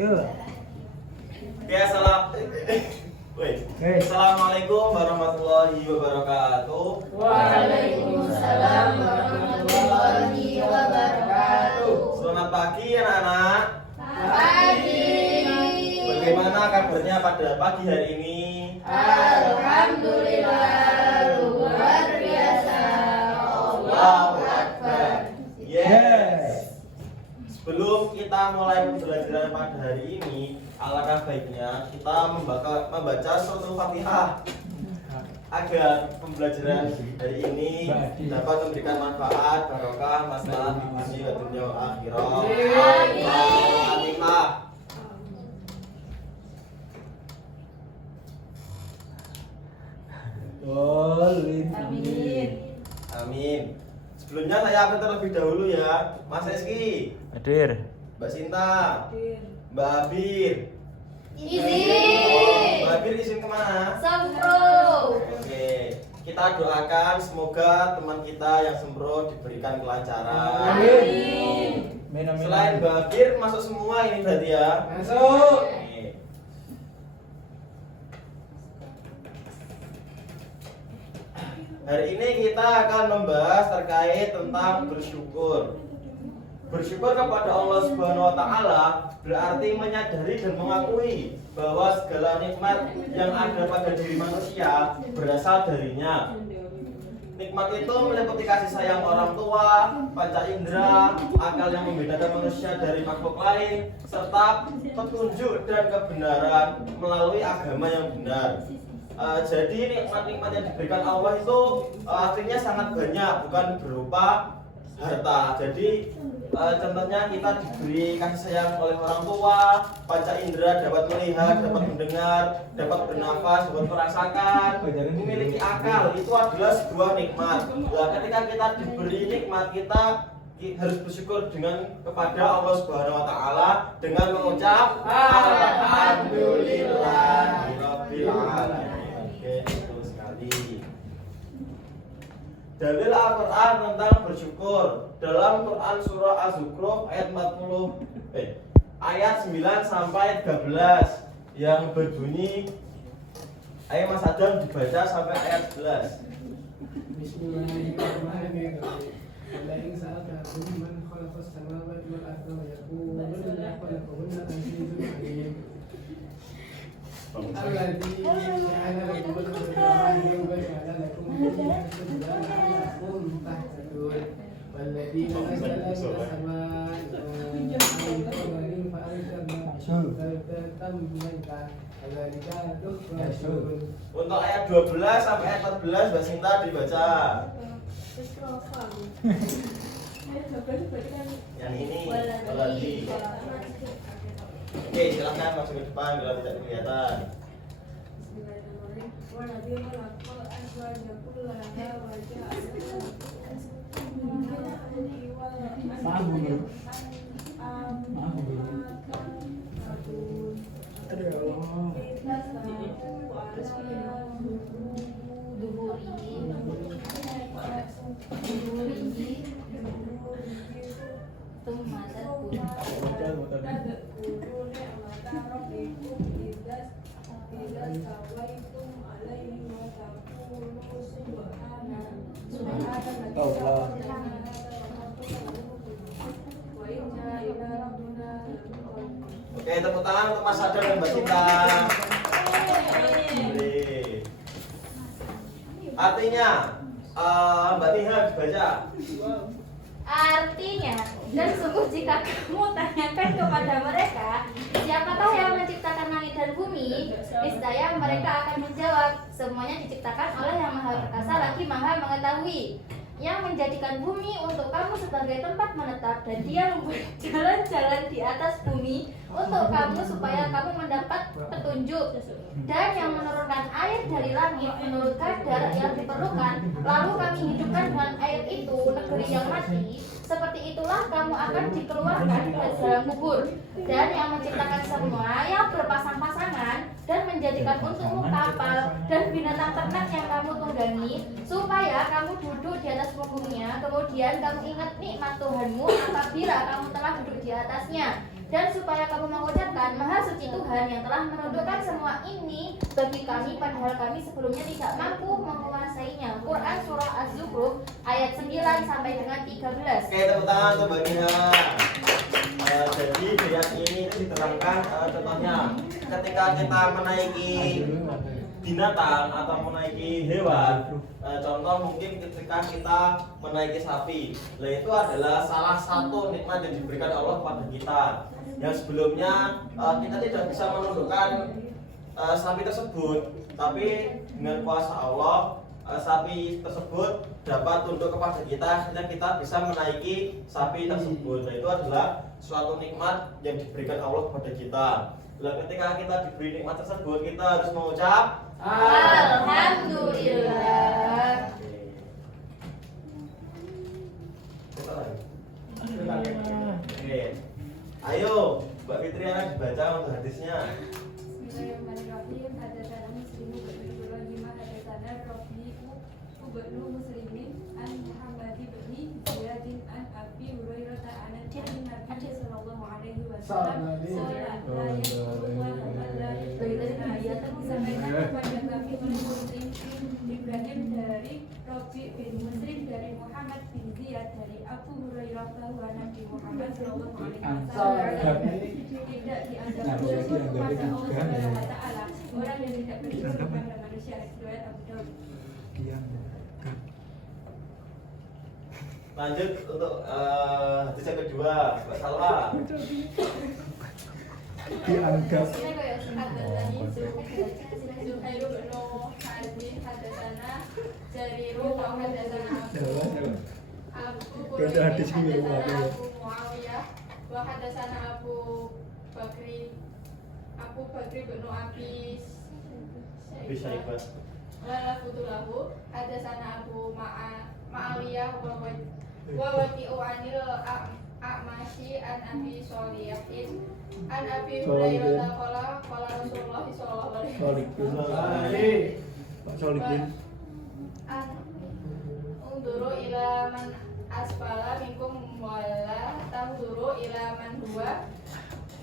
Ya, Assalamualaikum warahmatullahi wabarakatuh. Waalaikumsalam warahmatullahi wabarakatuh. Selamat pagi anak-anak. Pagi. Bagaimana kabarnya pada pagi hari ini? Alhamdulillah luar biasa. Allahu Akbar. Yes. Sebelum kita mulai pembelajaran pada hari ini, alangkah baiknya kita membaca surat Fatihah agar pembelajaran hari ini dapat memberikan manfaat, barokah, maslahat di dunia dan akhirat. Fatihah. Amin. Amin. Sebelumnya saya update terlebih dahulu ya, Mas Reski, Hadir. Mbak Sinta, Mbak Abir. Izin. Mbak Abir izin kemana? Sempro. Oke, kita doakan semoga teman kita yang sempro diberikan kelancaran. Amin. Selain Mbak Abir masuk semua ini berarti ya? Masuk. Oke. Hari ini kita akan membahas terkait tentang bersyukur. Bersyukur kepada Allah Subhanahu wa taala berarti menyadari dan mengakui bahwa segala nikmat yang ada pada diri manusia berasal darinya. Nikmat itu meliputi kasih sayang orang tua, panca indera, akal yang membedakan manusia dari makhluk lain, serta petunjuk dan kebenaran melalui agama yang benar. Jadi nikmat-nikmat yang diberikan Allah itu artinya sangat banyak, bukan berupa harta. Jadi contohnya kita diberi kasih sayang oleh orang tua, panca indera dapat melihat, dapat mendengar, dapat bernafas, dapat merasakan, memiliki akal, itu adalah sebuah nikmat. Nah, ketika kita diberi nikmat, kita harus bersyukur kepada Allah Subhanahu wa taala dengan mengucap alhamdulillahirabbil alamin. Oke, betul sekali. Dalil Al-Quran tentang bersyukur dalam Quran surah Az-Zukhruf ayat 9 sampai 13 yang berbunyi, ayo Mas Adam dibaca sampai ayat 11. Bismillahirrahmanirrahim. Allain sa'alaka man khalaqas samawati wal arda wa yaquluna khalaqahunna azizun alim. Alladzi ja'ala lakum al-ardha wa ja'ala lakum fiha subulan la'allakum tahtadun. Walladzi anzala minas samaa'i ma'an fa'anzalna Untuk ayat 12 sampai ayat 14 Mbak Sinta dibaca. Yang ini lagi. Oke, silakan masuk ke depan bila tidak kelihatan. Oke, tepuk tangan untuk Mas Adam dan Mbak Sinta. Artinya, Mbak Nia dibaca. Artinya, dan sungguh jika kamu tanyakan kepada mereka, siapakah yang menciptakan langit dan bumi? Niscaya mereka akan menjawab, semuanya diciptakan oleh Yang Maha Perkasa lagi Maha Mengetahui, yang menjadikan bumi untuk kamu sebagai tempat menetap, dan Dia membuat jalan-jalan di atas bumi untuk kamu supaya kamu mendapat petunjuk, dan yang menurunkan air dari langit menurut kadar yang diperlukan, lalu kami hidupkan dengan air itu negeri yang mati. Seperti itulah kamu akan dikeluarkan dari dalam kubur, dan yang menciptakan semua yang berpasang-pasangan dan menjadikan untukmu kapal dan binatang ternak yang kamu tunggangi, supaya kamu duduk di atas punggungnya. Kemudian kamu ingat nikmat Tuhanmu apabila kamu telah duduk di atasnya. Dan supaya kamu mengucapkan Maha Suci Tuhan yang telah menundukkan semua ini bagi kami padahal kami sebelumnya tidak mampu menguasainya. Quran Surah Az-Zukhruf ayat 9 sampai dengan 13. Oke, tepuk tangan untuk Mbak Nina. Jadi di ayat ini itu diterangkan contohnya ketika kita menaiki binatang atau menaiki hewan, contoh mungkin ketika kita menaiki sapi, nah itu adalah salah satu nikmat yang diberikan Allah kepada kita. Yang sebelumnya kita tidak bisa menundukkan sapi tersebut, tapi dengan kuasa Allah sapi tersebut dapat tunduk kepada kita dan kita bisa menaiki sapi tersebut. Nah itu adalah suatu nikmat yang diberikan Allah kepada kita. Nah, ketika kita diberi nikmat tersebut, kita harus mengucap Alhamdulillah. Oke. Ayo, Mbak Fitriana dibaca untuk hadisnya. Bismillahirrahmanirrahim. Hadatsana Muslimu bin Ibrahim hadatsana Rabi'u ibnu Muslimin an Muhammad bin Ziyadin an Abi Hurairah an Nabi sallallahu alaihi wasallam sampaikan kepada kami Muslim Ibrahim dari Rabi bin Muslim dari Muhammad bin Ziyad dari Abu Hurairah bahwa Nabi Muhammad sallallahu alaihi wasallam tidak dianggap bersyukur kepada Allah Subhanahu wa taala. Orang yang tidak bersyukur kepada manusia. Riwayat Abu Daud. Lanjut untuk hadis yang kedua, Mbak Salwa. dianggap Ini kayak hadasani Zuhairu bin Harbi hadasana Jariru wa hadasana Abu hadis ini hadasana apa ya? Abu Muawiyah wa hadasana Abu Bakri bin Abi Bisa ibas. Wala futulahu hadasana Abu Ma'awiyah wa waqi'u anil A'masyi an Abi Sholihin an Abi Hurairah qala Rasulullah sallallahu alaihi wasallam Pak Solikin unduru ila man asfala minkum wala tanzuru ila man huwa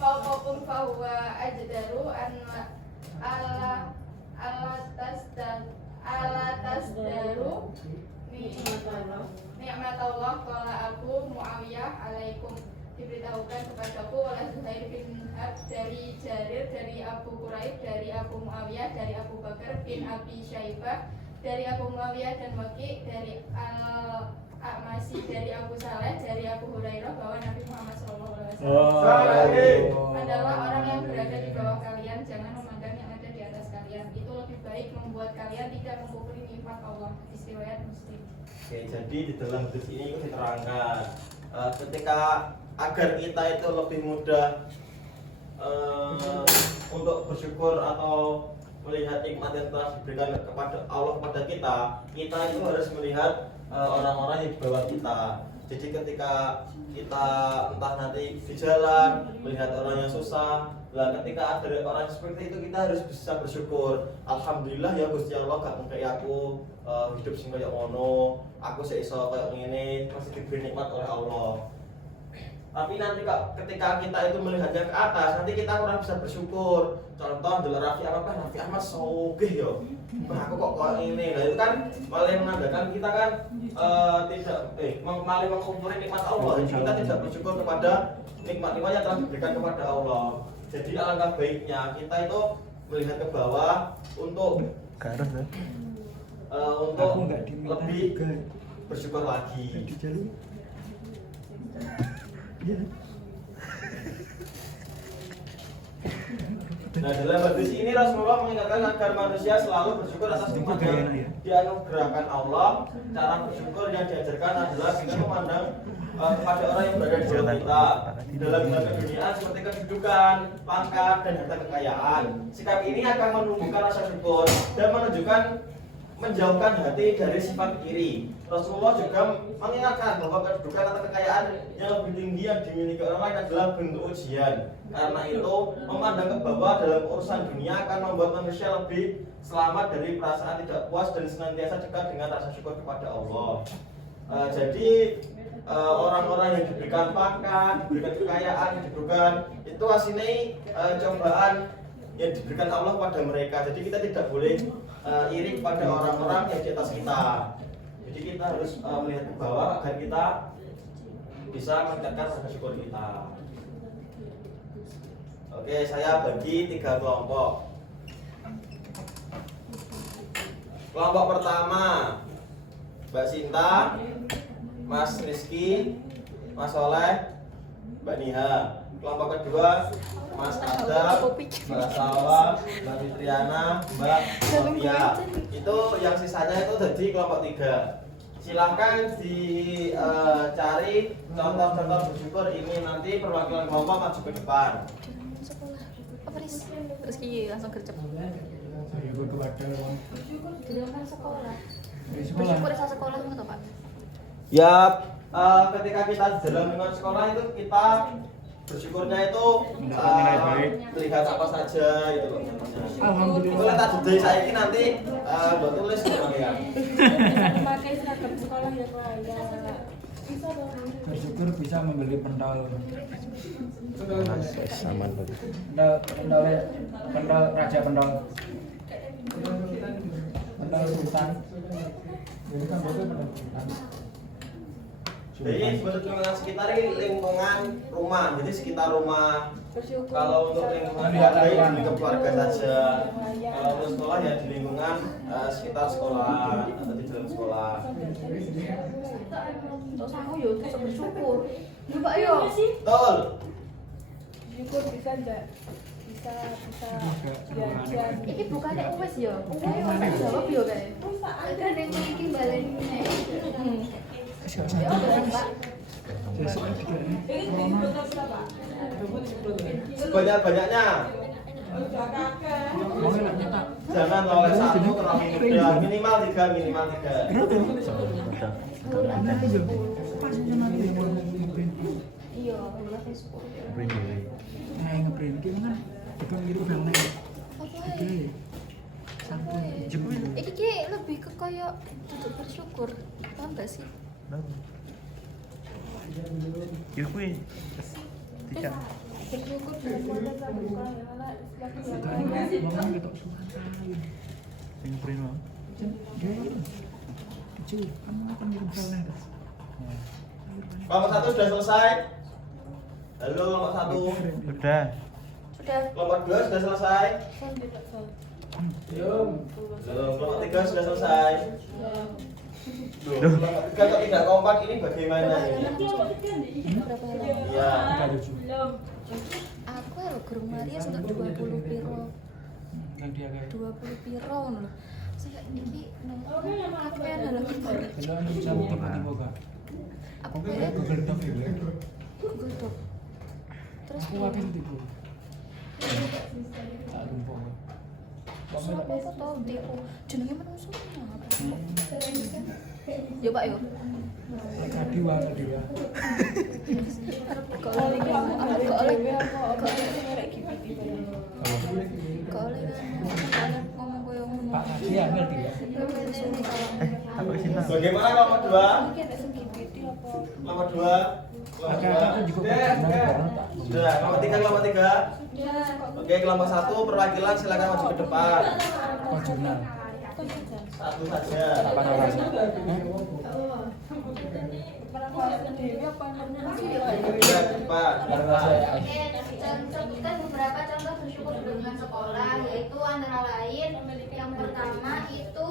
fawqakum fahuwa ajdaru an ala tasdaru ni'matallah qala Abu Muawiyah alaikum diberitahukan kepadaku oleh Zuhair bin Harb dari Jarir dari Abu Quraib dari Abu Muawiyah dari Abu Bakar bin Abi Syaibah dari Abu Muawiyah dan Waqi dari Al-A'masi dari Abu Saleh dari Abu Hurairah bahwa Nabi Muhammad SAW adalah orang yang berada di bawah kalian, jangan memandang yang ada di atas kalian. Itu lebih baik membuat kalian tidak mengkufuri nikmat Allah. Riwayat Muslim. Oke, jadi di dalam hadis ini itu diterangkan ketika agar kita itu lebih mudah untuk bersyukur atau melihat nikmat yang telah diberikan kepada Allah kepada kita itu harus melihat orang-orang yang di bawah kita. Jadi ketika kita entah nanti di jalan melihat orang yang susah, lah ketika ada orang seperti itu kita harus bisa bersyukur. Alhamdulillah ya Gusti Allah gak ngekei aku hidup sing kaya ngono, aku sik iso kaya ngene, masih diberi nikmat oleh Allah. Tapi nanti ketika kita itu melihatnya ke atas, nanti kita kurang bisa bersyukur. Contoh adalah Raffi Ahmad sogeh yo. Bah aku kok ini. Nah itu kan malah menandakan kita kan malah mengkufuri nikmat Allah. Jadi kita tidak bersyukur kepada nikmat-nikmat yang telah diberikan kepada Allah. Jadi alangkah baiknya kita itu melihat ke bawah untuk lebih bersyukur lagi. Nah dalam hadis ini Rasulullah mengingatkan agar manusia selalu bersyukur atas nikmat yang dianugerahkan Allah. Cara bersyukur yang diajarkan adalah dengan memandang kepada orang yang berada di bawah kita dalam hal keduniaan seperti kedudukan, pangkat, dan harta kekayaan. Sikap ini akan menumbuhkan rasa syukur dan menjauhkan hati dari sifat iri. Rasulullah juga mengingatkan bahwa kedudukan atau kekayaan yang lebih tinggi yang dimiliki orang lain adalah bentuk ujian. Karena itu, memandang ke bawah dalam urusan dunia akan membuat manusia lebih selamat dari perasaan tidak puas dan senantiasa dekat dengan rasa syukur kepada Allah. Jadi orang-orang yang diberikan pakan, diberikan kekayaan, diberikan itu aslinya cobaan yang diberikan Allah pada mereka. Jadi kita tidak boleh iri pada orang-orang yang di atas kita. Jadi kita harus melihat ke bawah agar kita bisa meningkatkan rasa syukur kita. Oke, saya bagi 3 kelompok. Kelompok pertama, Mbak Sinta, Mas Rizky, Mas Soleh, Mbak Niha. Kelompok kedua, Mas Adam, Mbak Salwa, Mbak Fitriana, Mbak Sofia. Itu yang sisanya itu jadi kelompok 3. Silahkan dicari contoh-contoh bersyukur ini, nanti perwakilan kelompok maju ke depan. Apa Rizky langsung gercep. Saya kudu ada wong Di dalam sekolah. di Bersyukur sekolah. di sekolah itu Pak. Ya, ketika kita di dalam lingkungan sekolah itu kita bersyukurnya itu Mendapat nilai baik. melihat apa saja itu loh. Alhamdulillah. Boleh tak jadi saya ini nanti buat tulis semuanya. Memakai seragam sekolah yang layak. Bisa dong. Bersyukur bisa membeli pentol. Aman Pak. Pentol raja pentol. Pentol sultan. Jadi kan betul pentol sultan. Jadi sebetulnya lingkungan sekitar ini lingkungan rumah, jadi sekitar rumah. Bersyukur. Kalau untuk lingkungan keluarga ya di lingkup keluarga saja. Kalau untuk sekolah ya di lingkungan sekitar sekolah atau di dalam sekolah. Terus aku yo terus bersyukur. Yo Pak yo. Betul. Bersyukur bisa enggak? Bisa jajan. Iki bukannya uwes yo. Uwes jawab yo kae. Ada yang iki baleni. Ya bener Pak. Sebanyak-banyaknya. Jangan oleh satu terlalu mudah. Minimal 3, minimal 3. Iya, bener Facebook. Nah, ngeprint ki kan bukan gitu bang nek. Apa Oke. Sampai jebul. Iki ki lebih ke kayak duduk bersyukur. Paham gak sih? Ya kuwi. Tidak. Bersyukur dengan keluarga bukan Ngomong gitu suara lain. Sing print wae. Kecil, kamu akan ngirim file nek. Kelompok 1 sudah selesai. Halo kelompok 1. Sudah. Sudah. Kelompok 2 sudah selesai. Belum. Belum. Kelompok 3 sudah selesai. Loh, kelompok 3 kok tidak kompak ini bagaimana ini? Berapa lama? Ya. Aku ya guru Maria untuk 20 piro. Yang dia kayak 20 piro ngono lho. Saya ini aku pengen dalam kalau anda bisa tiba-tiba kak. aku Oke, pengen Google Doc ya. Google Doc. Terus Aku akan tipu. Tak lupa. siapa aku tahu tipu jenenge menungso apa? Yo Pak yo. Kadiwa, kadiwa. Kalau oleh ngomong koyo ngono. Pak Kadi angel dia. Apa Sinta? Bagaimana kelompok 2? Kelompok 2. Kakak juga pernah karena tak. Sudah, kelompok 3, kelompok 3. Oke, kelompok 1 perwakilan silakan maju ke depan. Kok jurnal? Satu saja. Apa namanya? Iya, ke depan. Sebutkan beberapa contoh bersyukur di lingkungan sekolah, yaitu antara lain yang pertama itu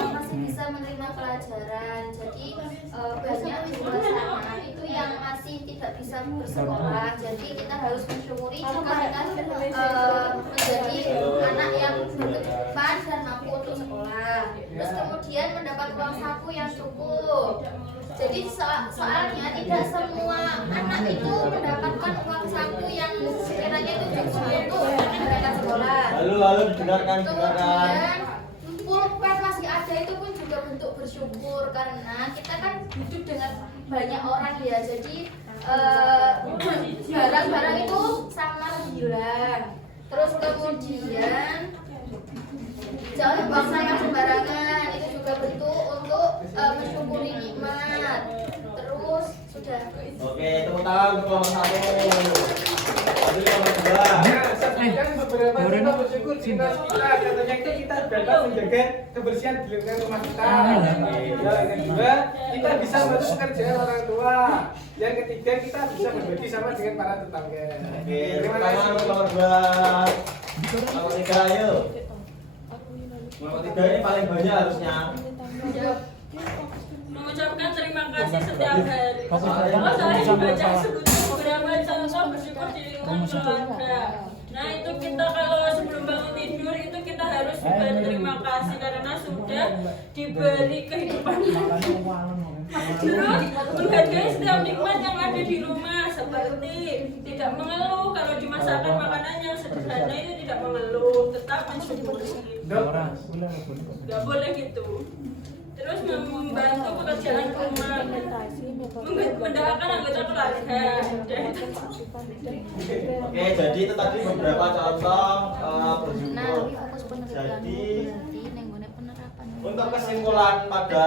masih bisa menerima pelajaran. Jadi banyak di luar sana itu yang masih tidak bisa bersekolah. Jadi kita harus mensyukuri jika kita menjadi anak yang berkecukupan dan mampu untuk sekolah. Terus kemudian mendapat uang saku yang cukup. Jadi soalnya tidak semua anak itu mendapatkan uang saku yang sekiranya itu cukup untuk mereka sekolah. Lalu dengarkan, dengarkan. Kemudian pulpen masih ada itu pun juga bentuk bersyukur karena kita kan hidup dengan banyak orang ya. Jadi barang-barang itu sama hilang. Terus kemudian jangan buang sampah sembarangan, itu juga bentuk untuk mensyukuri nikmat. Sudah. Oke, tepuk tangan untuk nomor 1. Lanjut nomor 2. Kan beberapa kita bersyukur di dinas kita, katanya kita dapat menjaga kebersihan di lingkungan rumah kita. Yang kedua, kita bisa membantu pekerjaan orang tua. Yang ketiga, kita bisa berbagi sama dengan para tetangga. Oke, tepuk tangan untuk nomor 2. Nomor 3, ayo. Nomor 3 ini paling banyak harusnya. Mengucapkan terima kasih setiap hari. Kalau saya dibaca sebutnya beberapa contoh bersyukur di lingkungan keluarga. Nah itu kita kalau sebelum bangun tidur itu kita harus berterima kasih karena sudah diberi kehidupan. Terus menghargai setiap nikmat yang ada di rumah seperti tidak mengeluh kalau dimasakkan makanan yang sederhana itu tidak mengeluh, tetap mensyukuri. Gak boleh gitu. Terus membantu pekerjaan rumah, mendoakan anggota keluarga. Oke, jadi itu tadi beberapa contoh bersyukur. Jadi untuk kesimpulan pada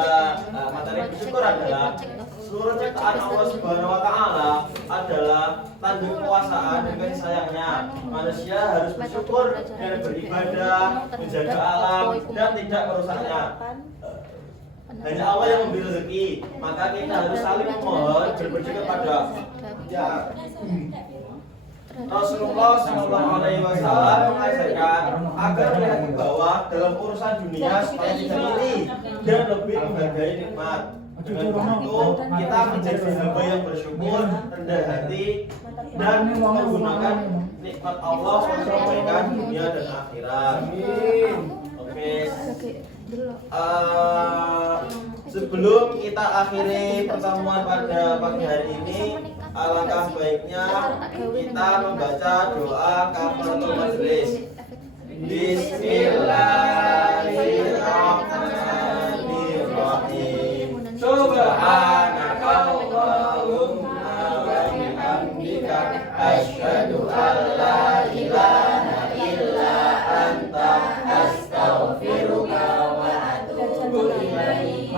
materi bersyukur adalah seluruh ciptaan Allah Subhanahu wa taala adalah tanda kekuasaan dan kasih sayangnya. Manusia harus bersyukur dan beribadah, menjaga alam dan tidak merusaknya. Hanya Allah yang memberi rezeki, maka kita harus saling memohon bersyukur kepada ya. Rasulullah SAW mengajarkan agar melihat ke bawah dalam urusan dunia supaya tidak iri dan lebih menghargai nikmat. Dengan begitu kita menjadi hamba yang bersyukur, rendah hati, dan menggunakan nikmat Allah untuk kebaikan dunia dan akhirat. Oke. Sebelum kita akhiri pertemuan pada pagi hari ini, alangkah baiknya kita membaca doa kafaratul majelis. Bismillahirrahmanirrahim. Subhanakallahumma wa bihamdika asyhadu an la ilaha illa anta astaghfiruka wa atubu ilaik.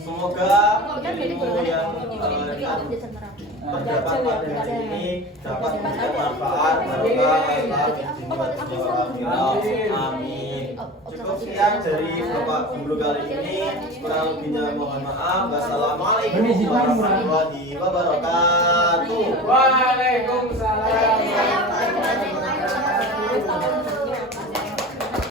Semoga ilmu yang terdapat pada hari ini dapat memberikan manfaat amin. Cukup sekian dari Bapak Guru kali ini. Kurang lebihnya mohon maaf. Wassalamualaikum warahmatullahi wabarakatuh. Waalaikumsalam.